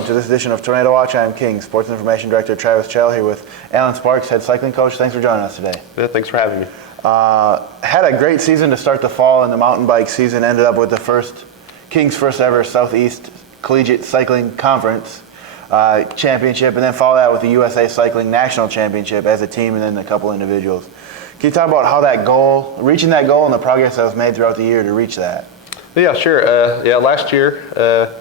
welcome to this edition of Tornado Watch. I'm King, Sports Information Director Travis Chell, here with Alan Sparks, Head Cycling Coach. Thanks for joining us today. Yeah, thanks for having me. Had a great season to start the fall, and the mountain bike season ended up with King's first ever Southeast Collegiate Cycling Conference championship, and then follow that with the USA Cycling National Championship as a team and then a couple individuals. Can you talk about how reaching that goal and the progress that was made throughout the year to reach that? Yeah, sure. Last year,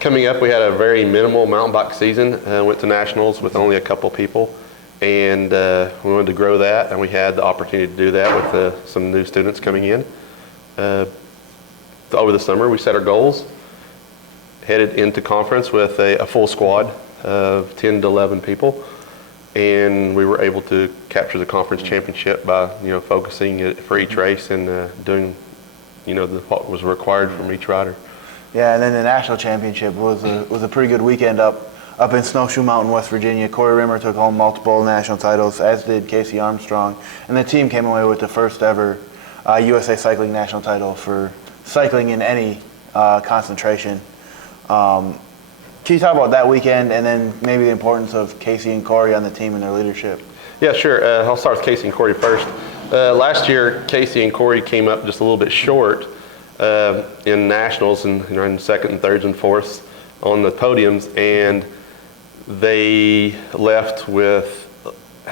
coming up, we had a very minimal mountain bike season. Went to nationals with only a couple people, and we wanted to grow that, and we had the opportunity to do that with some new students coming in. Over the summer, we set our goals, headed into conference with a full squad of 10 to 11 people, and we were able to capture the conference championship by focusing it for each race and doing what was required from each rider. Yeah, and then the national championship was a pretty good weekend up in Snowshoe Mountain, West Virginia. Corey Rimmer took home multiple national titles, as did Casey Armstrong, and the team came away with the first ever USA Cycling national title for cycling in any concentration. Can you talk about that weekend and then maybe the importance of Casey and Corey on the team and their leadership? Yeah, sure. I'll start with Casey and Corey first. Last year, Casey and Corey came up just a little bit short in nationals and in second and thirds and fourths on the podiums, and they left with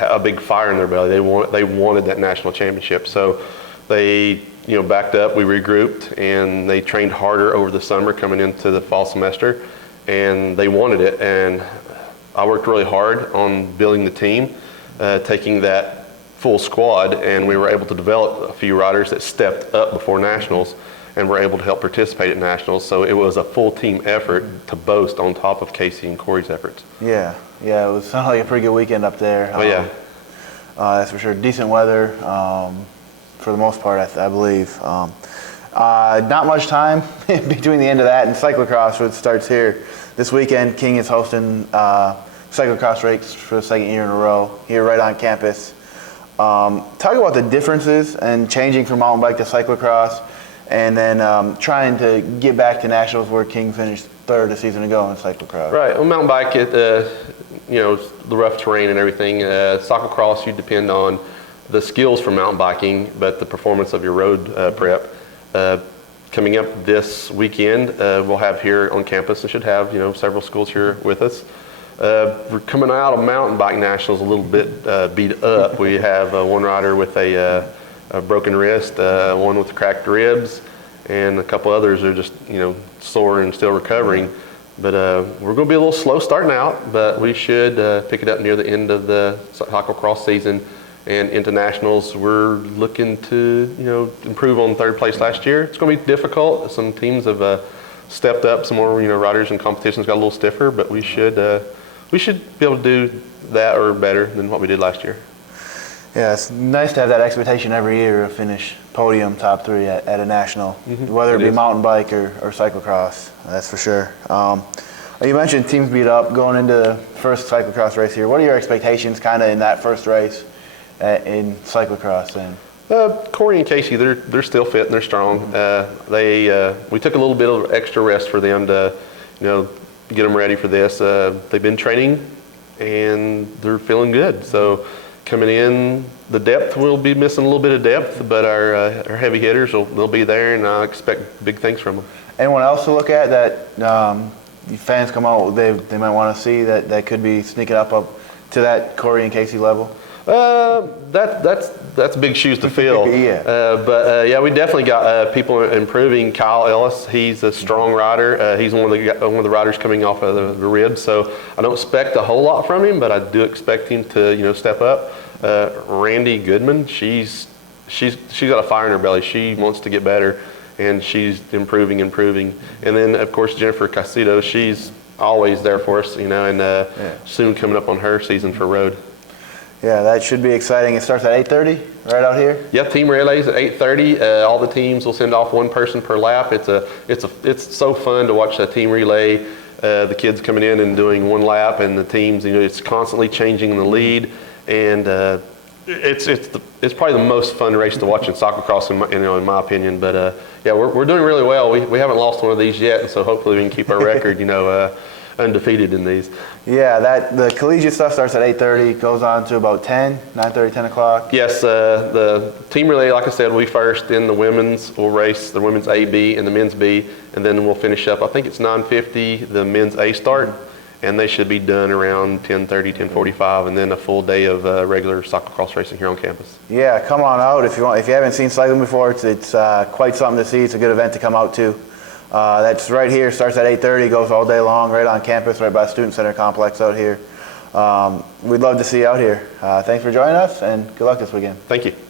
a big fire in their belly. They wanted that national championship, so they backed up. We regrouped, and they trained harder over the summer coming into the fall semester, and they wanted it. And I worked really hard on building the team, taking that full squad, and we were able to develop a few riders that stepped up before nationals and were able to help participate at nationals. So it was a full team effort to boast on top of Casey and Corey's efforts. Yeah, it sounded like a pretty good weekend up there. Yeah. That's for sure. Decent weather for the most part, I believe. Not much time between the end of that and cyclocross, which starts here this weekend. King is hosting cyclocross race for the second year in a row here right on campus. Talk about the differences and changing from mountain bike to cyclocross, and then trying to get back to nationals where King finished third a season ago in cyclocross. Right. Well, mountain bike, the rough terrain and everything. Cyclocross, you depend on the skills for mountain biking, but the performance of your road prep. Coming up this weekend, we'll have here on campus, and should have several schools here with us. We're coming out of mountain bike nationals a little bit beat up. We have one rider with a broken wrist, one with cracked ribs, and a couple others are just sore and still recovering. But we're going to be a little slow starting out, but we should pick it up near the end of the cyclocross season and into nationals. We're looking to improve on third place last year. It's going to be difficult. Some teams have stepped up. Some more riders and competitions got a little stiffer, but we should be able to do that or better than what we did last year. Yeah, it's nice to have that expectation every year to finish podium top three at a national, whether it be mountain bike or cyclocross, that's for sure. You mentioned teams beat up going into the first cyclocross race here. What are your expectations kind of in that first race in cyclocross then? Corey and Casey, they're still fit and they're strong. We took a little bit of extra rest for them to get them ready for this. They've been training and they're feeling good. So coming in, the depth, we'll be missing a little bit of depth, but our heavy hitters they'll be there, and I expect big things from them. Anyone else to look at that fans come out they might want to see that could be sneaking up to that Corey and Casey level? That's big shoes to fill. Yeah. But we definitely got people improving. Kyle Ellis, he's a strong rider. He's one of the riders coming off of the ribs. So I don't expect a whole lot from him, but I do expect him to step up. Randy Goodman, she's got a fire in her belly. She wants to get better, and she's improving. And then of course Jennifer Casido, she's always there for us, and soon coming up on her season for road. Yeah, that should be exciting. It starts at 8:30, right out here. Yep, team relays at 8:30. All the teams will send off one person per lap. It's so fun to watch a team relay. The kids coming in and doing one lap, and the teams. It's constantly changing the lead, and it's probably the most fun race to watch in cyclocross, in my opinion. But we're doing really well. We haven't lost one of these yet, and so hopefully we can keep our record. undefeated in these. Yeah, the collegiate stuff starts at 8:30, goes on to about 10, 9:30, 10 o'clock. Yes, the team relay, like I said, will be first. Then the women's will race the women's A, B, and the men's B, and then we'll finish up. I think it's 9:50, the men's A start, and they should be done around 10:30, 10:45, and then a full day of regular cyclocross racing here on campus. Yeah, come on out if you want. If you haven't seen cycling before, it's quite something to see. It's a good event to come out to. That's right here, starts at 8:30, goes all day long, right on campus, right by the Student Center complex out here. We'd love to see you out here. Thanks for joining us, and good luck this weekend. Thank you.